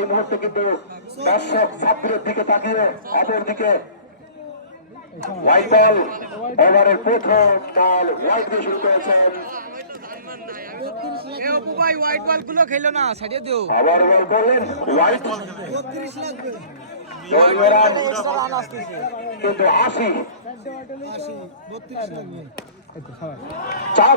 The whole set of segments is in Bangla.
এই মুহূর্তে কিন্তু দর্শক ছাত্রের দিকে তাকিয়ে অপর দিকে হোয়াইট বল ওভারের প্রথম বল হোয়াইট দিয়ে শুরু করেছেন। এ অপু হোয়াইট বলগুলো খেলো না সাইডে দিও। আবার বল করলেন হোয়াইট চার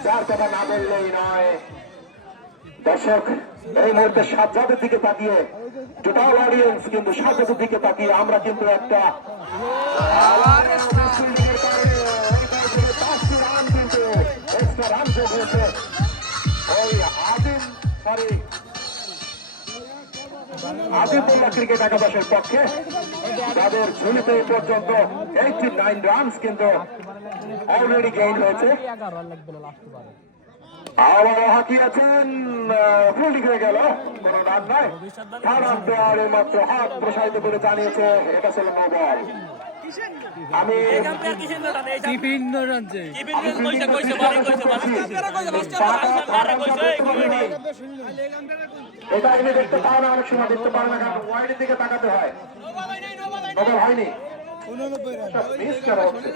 চার কিন্তু নয় দর্শক এই মুহূর্তে সাজ্জাদের দিকে তাকিয়ে টোটাল অডিয়েন্স কিন্তু সাজ্জাদের দিকে তাকিয়ে আমরা কিন্তু একটা ওই রান যোগ হয়েছে ওই আদিম আজিমুল্লাহ ক্রিকেট একাদশের পক্ষে তাদের ঝুলিতে এই পর্যন্ত এইটি নাইন রানস কিন্তু অলরেডি গেইন হয়েছে। আবারও হাঁকিয়েছেন ফিল্ডিং হয়ে গেল, কোন রান নয় থার্ড দেওয়ার মাত্র হাত প্রসারিত করে জানিয়েছে, এটা ছিল নো বল আমি বিভিন্ন রাজ্যে। আমি fielding করছি, পাটা থার্ড এটা এনে দেখতে পাও না অনেক সময় দেখতে পাও না কারণ ওয়াইডের দিকে তাকাতে হয়। নোবেল হয়নি। মিস কেন হচ্ছে।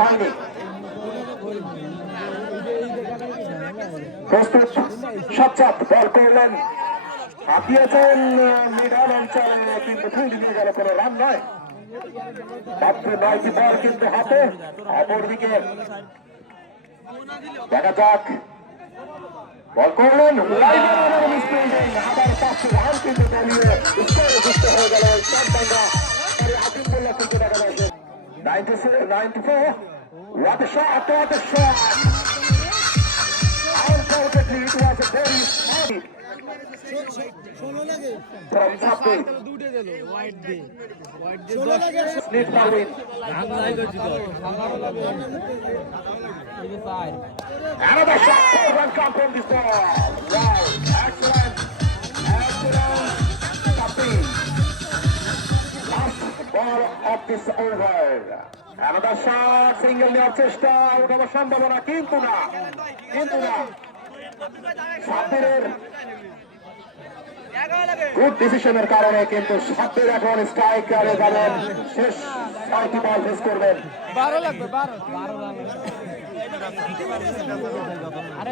হয়নি। প্রস্তুত সচ্চাপ বল করলেন হাঁকিয়েছেন মিডল অঞ্চলে কিন্তু ফিল্ড নিয়ে গেল কোনো রান নয় মাত্র নয়টি বল কিন্তু হাতে অপরদিকে দেখা যাক। বল করলেন আবার পাঁচটি রান কিন্তু দলীয় স্কোরে হয়ে গেল চারডাঙ্গা আজিমুল্লাহ ক্রিকেট একাদশের 94 what a shot, what a shot unfortunately it Another shot, four run come from this ball. Wow, excellent, excellent tapping. Last ball of this over. Another shot, single নেওয়ার চেষ্টা সম্ভাবনা কিন্তু না কিন্তু না গুড ডিসিশনের কারণে কিন্তু সাব্বির এখন স্ট্রাইকারে যাবেন শেষ ছয়টি বল ফেস করবেন। বারো লাগবে বারো বারো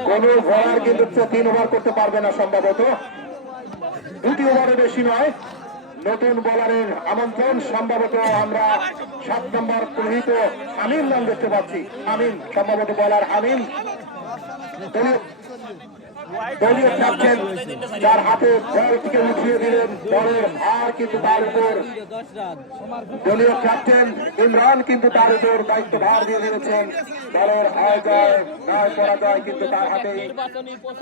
কোন বলার কিন্তু তিন ওভার করতে পারবে না সম্ভবত। দুটি ওভারের বেশি নয়। নতুন বলারের আমন্ত্রণ সম্ভবত আমরা সাত নম্বর প্রহিত হামিম নাম দেখতে পাচ্ছি। আমিন সম্ভবত বলার হামিম দলীয় ক্যাপ্টেন যার হাতে দলটিকে উঠিয়ে দিলেন দলের ভার কিন্তু তার উপর। দলীয় ক্যাপ্টেন ইমরান কিন্তু তার উপর দায়িত্ব ভার দিয়ে দিয়েছেন। দলের আয় যায় নয় পরাজয় কিন্তু তার হাতেই।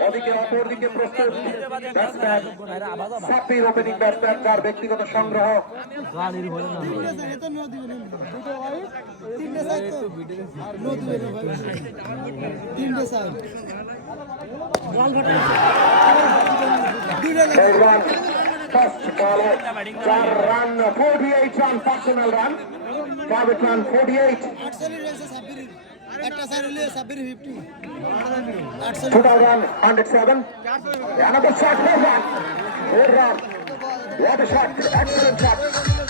ওদিকে অপরদিকে প্রস্তুত ব্যাটসম্যান সাপির ওপেনিং ব্যাটসম্যান যার ব্যক্তিগত সংগ্রহ। তিনটে সাইড। Run. First ball, চার run, 48 run, personal run. Private run, 48. আটচল্লিশ রয়েছে সাব্বির একটা সাইড হলে সাব্বির ফিফটি আটচল্লিশ Total run, 107. Another shot, four run. Four run. What a shot. Excellent shot.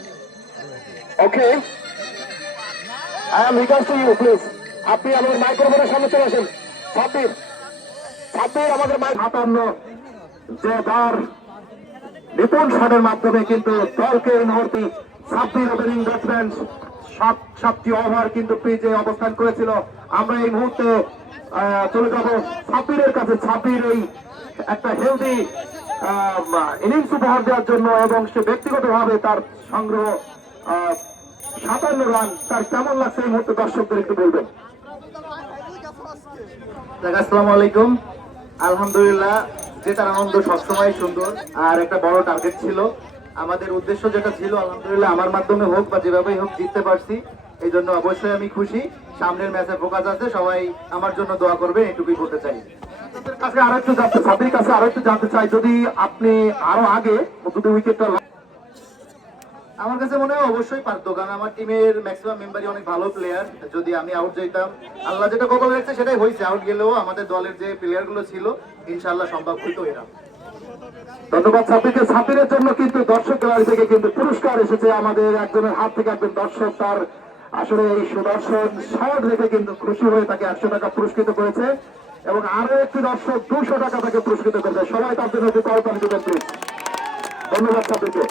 Okay. I am to you, please. আপনি আমার মাইক্রোফোনের সামনে চলে আসেন আমাদের মাইক সাতান্ন যে তার বিপুল শটের মাধ্যমে কিন্তু দলকে মুহূর্তে ছাব্বির ওপেনিং ব্যাটসম্যান সাত সাতটি ওভার কিন্তু পিচে অবস্থান করেছিল আমরা এই মুহূর্তে চলে যাব ছাব্বিরের কাছে ছাব্বির এই একটা হেলদি ইনিংস উপহার দেওয়ার জন্য এবং সে ব্যক্তিগতভাবে তার সংগ্রহ সাতান্ন রান তার কেমন লাগছে এই মুহূর্তে দর্শকদের একটু বলবেন? আসসালামু আলাইকুম। আলহামদুলিল্লাহ জেতার আনন্দ সবসময় সুন্দর আর একটা বড় টার্গেট ছিল। আমাদের উদ্দেশ্য যেটা ছিল আলহামদুলিল্লাহ আমার মাধ্যমে হোক বা যেভাবেই হোক জিততে পারছি। এই জন্য অবশ্যই আমি খুশি। সামনের ম্যাচে ফোকাস আছে সবাই আমার জন্য দোয়া করবে এটুকুই বলতে চাই। আপনাদের কাছে আরও একটু জানতে সাবির কাছে আরও একটু জানতে চাই যদি আপনি আরও আগে দুটো উইকেটটা আমার কাছে মনে হয় অবশ্যই পারতো কারণ আমার টিমের ম্যাক্সিমাম মেম্বারই অনেক ভালো প্লেয়ার যদি আমি আউট যেতাম আল্লাহ যেটা কপাল রাখছে সেটাই হয়েছে আউট গেলেও আমাদের দলের যে প্লেয়ারগুলো ছিল ইনশাল্লাহ সম্ভব হইতো এরা। ধন্যবাদ সাবিরকে সাবিরের জন্য কিন্তু দর্শক গ্যালারি থেকে কিন্তু পুরস্কার এসেছে আমাদের একজনের হাত থেকে একজন দর্শক, তার আসলে এই সুদর্শন শট রেখে কিন্তু খুশি হয়ে তাকে একশো টাকা পুরস্কৃত করেছে এবং আরও একটি দর্শক দুশো টাকা তাকে পুরস্কৃত করেছে। সবাই তার জন্য ধন্যবাদ সাবিরকে